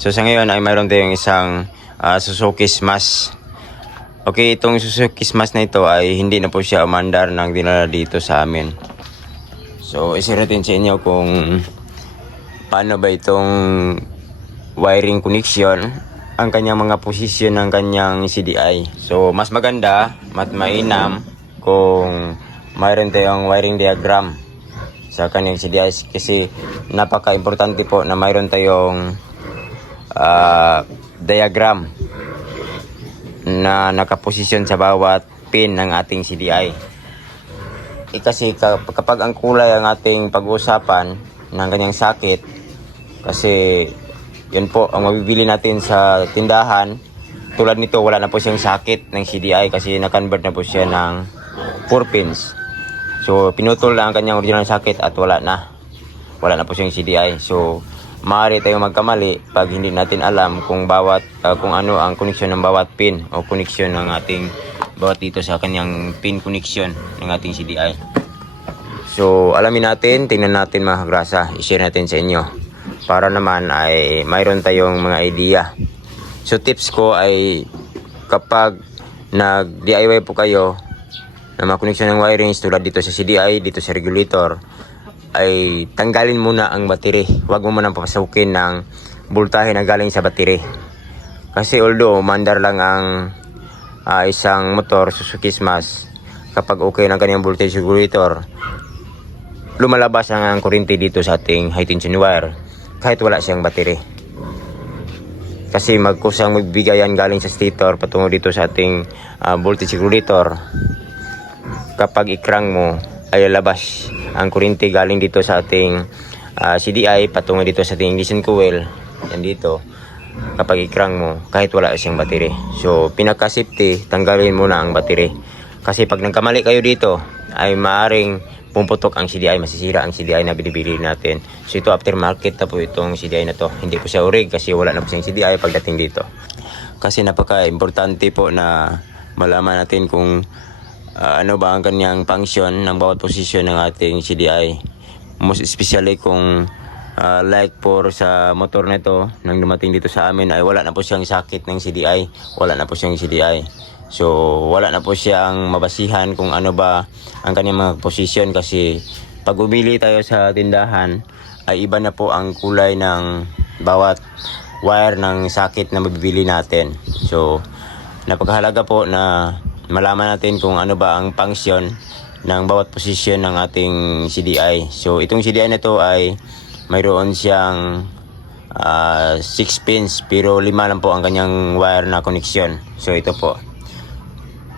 So sa ngayon ay mayroon tayong isang Suzuki Smash. Okay, itong Suzuki Smash na ito ay hindi na po siya umandar ng dinala dito sa amin. So isira natin sa inyo kung paano ba itong wiring connection, ang kanyang mga posisyon ng kanyang CDI. So mas maganda, mas mainam kung mayroon tayong wiring diagram sa kanyang CDI, kasi napaka-importante po na mayroon tayong diagram na nakaposisyon sa bawat pin ng ating CDI. Kasi kapag ang kulay ang ating pag-uusapan ng kanyang sakit, kasi yun po ang mabibili natin sa tindahan, tulad nito wala na po siyang sakit ng CDI kasi na-convert na po siya ng 4 pins. So pinutol na ang kanyang original sakit at wala na po siyang CDI. So maaari tayong magkamali pag hindi natin alam kung kung ano ang koneksyon ng bawat pin o koneksyon ng ating bawat dito sa kanyang pin connection ng ating CDI. So alamin natin, tingnan natin mga kagrasa, i-share natin sa inyo para naman ay mayroon tayong mga idea. So tips ko ay kapag nag-DIY po kayo ng mga koneksyon ng wirings tulad dito sa CDI, dito sa regulator, ay tanggalin muna ang battery. Huwag mo muna papasukin ng voltahe na galing sa battery. Kasi although mandar lang ang isang motor Suzuki Smash, kapag okay ng kanyang voltage regulator, lumalabas ang kuryente dito sa ating high tension wire kahit wala siyang battery. Kasi magkusang magbigayan galing sa stator patungo dito sa ating voltage regulator. Kapag ikrang mo ay lalabas ang kuryente galing dito sa ating CDI patungo dito sa ating ignition coil. Yan dito. Kapag ikrang mo kahit wala siyang battery. So pinaka-safety, tanggalin muna ang battery. Kasi pag nagkamali kayo dito ay maaring pumputok ang CDI, masisira ang CDI na binibili natin. So ito aftermarket na po itong CDI na to. Hindi po siya orig kasi wala na po siyang CDI pagdating dito. Kasi napaka-importante po na malaman natin kung ano ba ang kanyang function ng bawat posisyon ng ating CDI. Most especially kung like for sa motor na ito nang dumating dito sa amin ay wala na po siyang sakit ng CDI, wala na po siyang CDI. So wala na po siyang mabasihan kung ano ba ang kanyang mga posisyon, kasi pag bumili tayo sa tindahan ay iba na po ang kulay ng bawat wire ng sakit na mabibili natin. So napakahalaga po na malaman natin kung ano ba ang function ng bawat posisyon ng ating CDI. So itong CDI na to ay mayroon siyang 6 pins pero 5 lang po ang kanyang wire na connection. So ito po.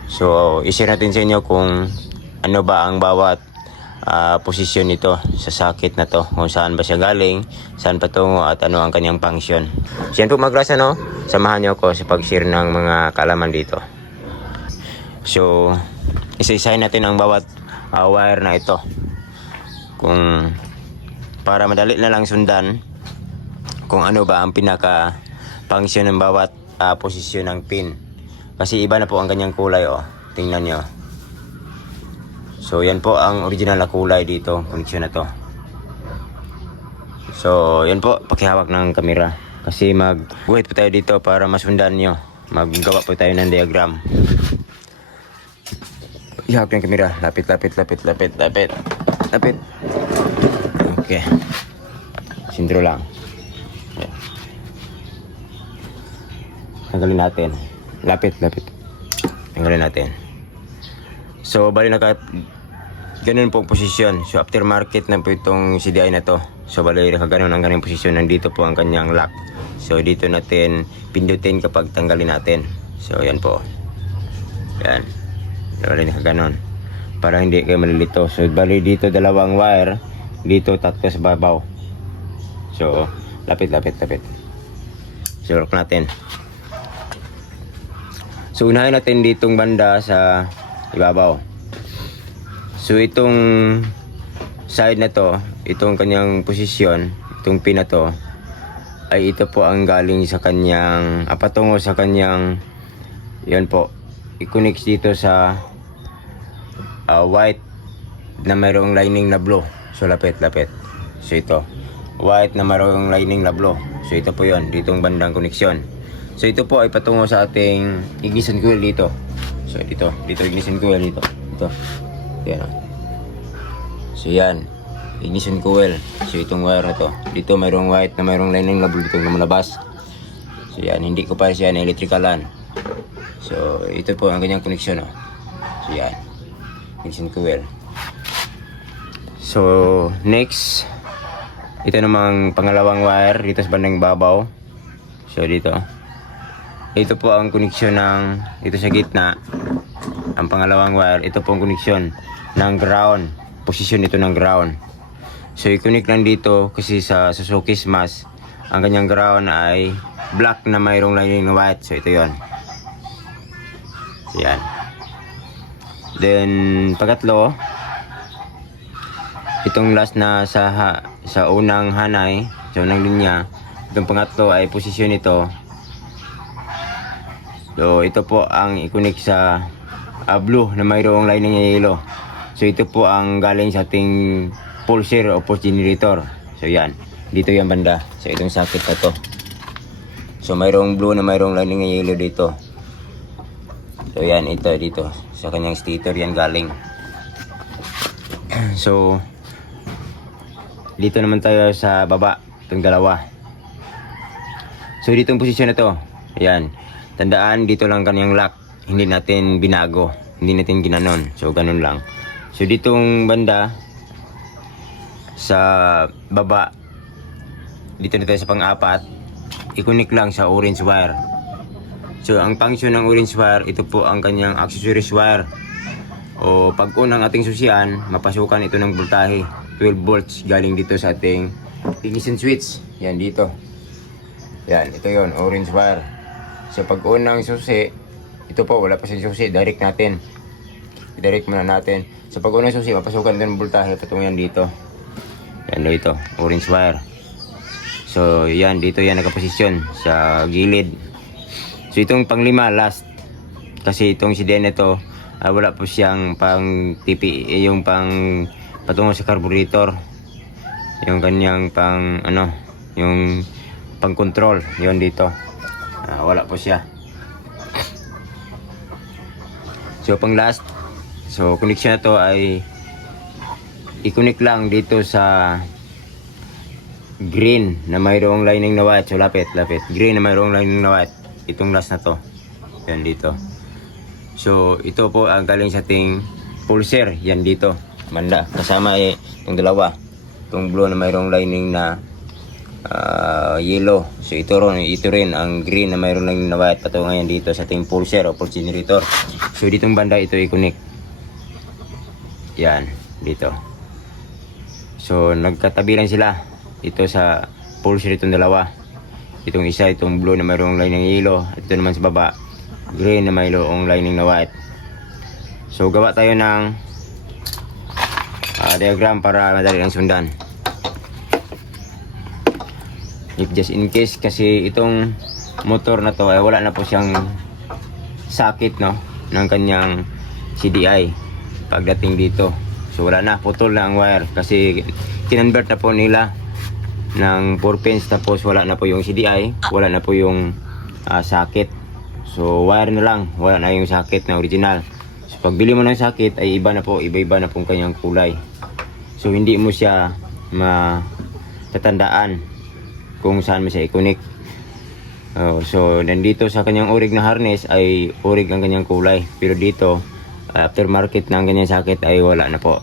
So i-share natin sa inyo kung ano ba ang bawat posisyon nito sa sakit na to, kung saan ba siya galing, saan patungo at ano ang kanyang function. So yan po magrasa, no? Samahan niyo ako sa pag-share ng mga kaalaman dito. So isa-isahin natin ang bawat wire na ito, kung para madali na lang sundan kung ano ba ang pinaka function ng bawat posisyon ng pin. Kasi iba na po ang kanyang kulay, oh. Tingnan nyo. So yan po ang original na kulay dito, connection na to. So yan po, pakihawak ng camera kasi magbuhit po tayo dito para masundan nyo. Maggawa po tayo ng diagram. Ihawak ng camera. Lapit. Okay. Sintro lang. Okay. Tanggalin natin. Lapit. Tanggalin natin. So, bali ganun po ang posisyon. So, aftermarket na po itong CDI na to. So, bali ganun ang kanyang posisyon. Nandito po ang kanyang lock. So, dito natin pindutin kapag tanggalin natin. So, yan po. Yan. Bali ganun. Para hindi kayo malilito. So, bali dito dalawang wire. Dito tatlo sa babaw. So, lapit. So, lock natin. So, unahin natin ditong banda sa ibabaw. So, itong side na to, itong kanyang posisyon, itong pin na to, ay ito po ang galing sa kanyang, patungo sa kanyang, yan po, i-connect dito sa white na mayroong lining na blue. So, lapit. So, ito. white na mayroong lining na blue. So ito po yon, ditong bandang koneksyon. So ito po ay patungo sa ating ignition coil dito. So dito ignition coil dito. Ito. Yan. So yan, ignition coil. So itong wire na to. Dito mayroong white na mayroong lining na blue dito na malabas. So yan, hindi ko pa siya na electricalan. So ito po ang kanyang koneksyon. So yan, ignition coil. So next, ito namang pangalawang wire dito sa bandang babaw. So dito. Ito po ang koneksyon ng ito sa gitna. Ang pangalawang wire, ito po ang koneksyon ng ground. Posisyon ito ng ground. So i-connect lang dito kasi sa Suzuki Smash, ang kanyang ground ay black na mayroong lining na white. So ito 'yon. So yan. Then pangatlo, itong last na sa unang hanay, sa unang linya, itong pangatlo ay posisyon ito. So ito po ang i-connect sa blue na mayroong lining na yellow. So ito po ang galing sa ating pulser o pulse generator. So yan, dito yung banda. So itong socket na to. So mayroong blue na mayroong lining na yellow dito. So yan, ito dito sa kanyang stator yan galing. So dito naman tayo sa baba, itong dalawa. So dito yung posisyon na to. Yan, tandaan dito lang kanyang lock. Hindi natin binago, hindi natin ginanon. So ganun lang. So ditong banda sa baba, dito na tayo sa pang-apat, i-connect lang sa orange wire. So ang function ng orange wire, ito po ang kanyang accessories wire. O pag unang ating susian, mapasukan ito ng voltahe 12 volts galing dito sa ating ignition switch. Yan dito. Yan, ito yon, orange wire. So pag unang susi, ito po wala pa siyang susi, direct natin. Direct muna natin. So pag unang susi, mapasukan ito ng voltahe patungong yan dito. Yan dito, orange wire. So yan, dito yan nakaposisyon sa gilid. So itong panglima, last. Kasi itong CDI na ito, wala po siyang pang TP, yung pang patungo sa carburetor. Yung kanyang pang ano, yung pang control, yon dito. Wala po siya. So pang last, so connection na to ay i-connect lang dito sa green na mayroong lining na white. So lapit. Green na mayroong lining na white. Itong last na to. Yan dito. So ito po ang galing sa ating pulser. Yan dito. Manda. Kasama itong dalawa. Itong blue na mayroong lining na yellow. So ito rin ang green na mayroong lining na white. Patungo yan dito sa ating pulser o pulse generator. So ditong banda ito i-connect. Yan. Dito. So nagkatabi lang sila. Ito sa pulser itong dalawa. Itong isa, itong blue na mayroong lining ng yellow. At ito naman sa baba, green na mayroong lining na white. So gawa tayo ng diagram para madali lang sundan. If just in case, kasi itong motor na to ay wala na po siyang socket, no, ng kanyang CDI pagdating dito. So wala na, putol na ang wire kasi kinonvert na po nila ng 4 pins, tapos wala na po yung CDI, wala na po yung socket. So wire na lang, wala na yung socket na original. So pagbili mo ng socket ay iba na na pong kanyang kulay. So hindi mo siya matatandaan kung saan mo siya i-connect. So nandito sa kanyang orig na harness ay orig ang kanyang kulay, pero dito aftermarket na ang kanyang socket ay wala na po.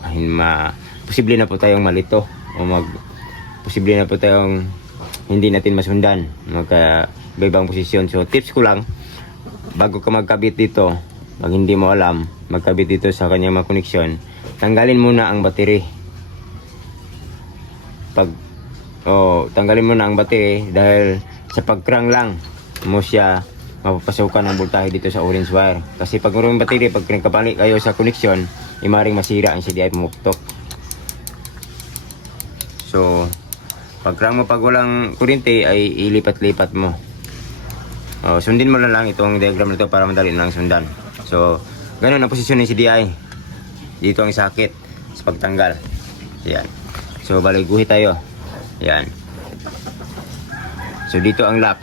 Posible na po tayong malito o posible na po tayong hindi natin masundan, magka-ibang posisyon. So tips ko lang, bago ka magkabit dito, pag hindi mo alam magkabit dito sa kanyang mga koneksyon, tanggalin muna ang battery. Tanggalin muna ang battery dahil sa pag-crank lang mo siya mapapasukan ng voltahe dito sa orange wire. Kasi pag mayroong battery, pag kapalik kayo sa koneksyon, maring masira ang CDI, pumuktok. So pag walang kuryente ay ilipat-lipat mo. Sundin mo lang itong diagram nito para madali lang sundan. So ganun ang posisyon ng CDI. Dito ang socket sa pagtanggal. Yan. So balik guhit tayo. Yan. So dito ang lock.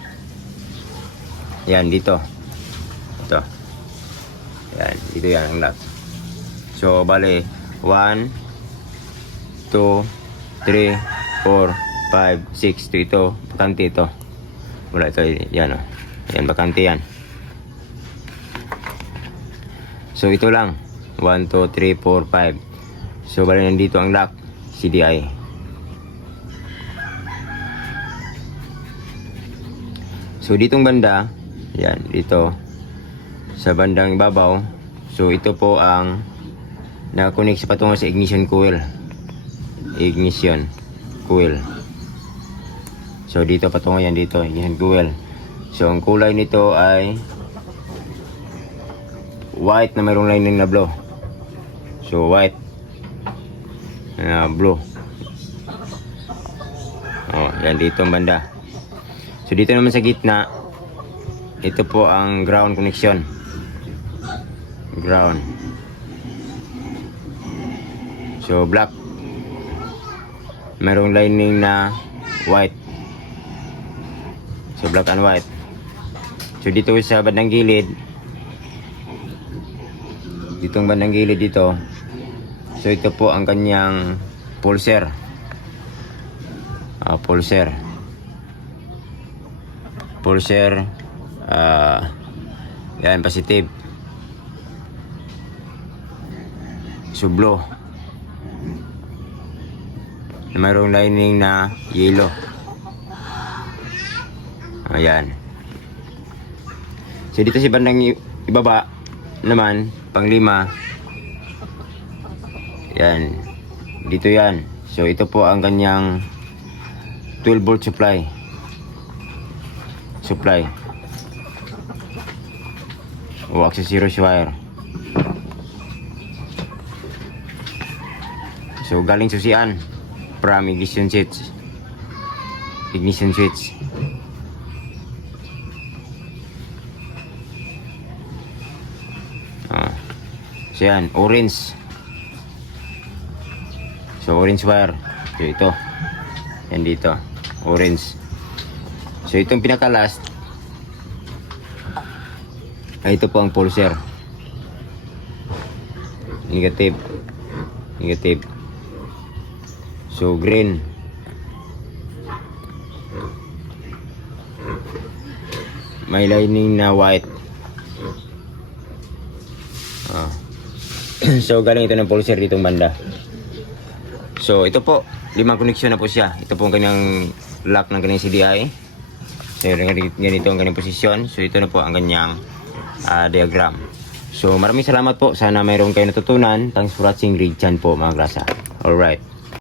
Yan, dito. Ito. Yan, dito yan ang lock. So, bale, 1, 2, 3, 4, 5, 6. Ito, bakante ito. Wala ito, yan o. Yan, bakante yan. So, ito lang. 1, 2, 3, 4, 5. So, bale, nandito ang lock. CDI. So, ditong banda, yan, dito, sa bandang ibabaw. So, ito po ang nakakonect sa patungo sa ignition coil. Ignition coil. So, dito patungo yan dito, ignition coil. So, ang kulay nito ay white na mayroong lining na blue. So, white na blue. Oh, yan dito ang banda. So, dito naman sa gitna, ito po ang ground connection. Ground. So, black. Merong lining na white. So, black and white. So, dito sa bandang gilid, ditong bandang gilid dito, so ito po ang kanyang pulser. Pulser. Pulser. Yan, positive. So, blue. Mayroong lining na yellow. Ayan. So, dito si bandang ibaba naman, pang-5. Yan. Dito yan. So, ito po ang kanyang 12 volt supply. O accessories wire. So, galing susian from ignition switch. So, yan, orange. So, orange wire. So, ito. Yan dito. Orange. So, itong pinaka-last. Ito po ang pulser. Negative. So, green. May lining na white. So, galing ito ng pulser ditong banda. So, ito po. 5 connection na po siya. Ito po ang kanyang lock ng kanyang CDI. So, ganito ang kanyang posisyon. So, ito na po ang kanyang diagram. So, maraming salamat po. Sana mayroon kayo natutunan. Thanks for watching. Rig Chan po, mga grasa. Alright.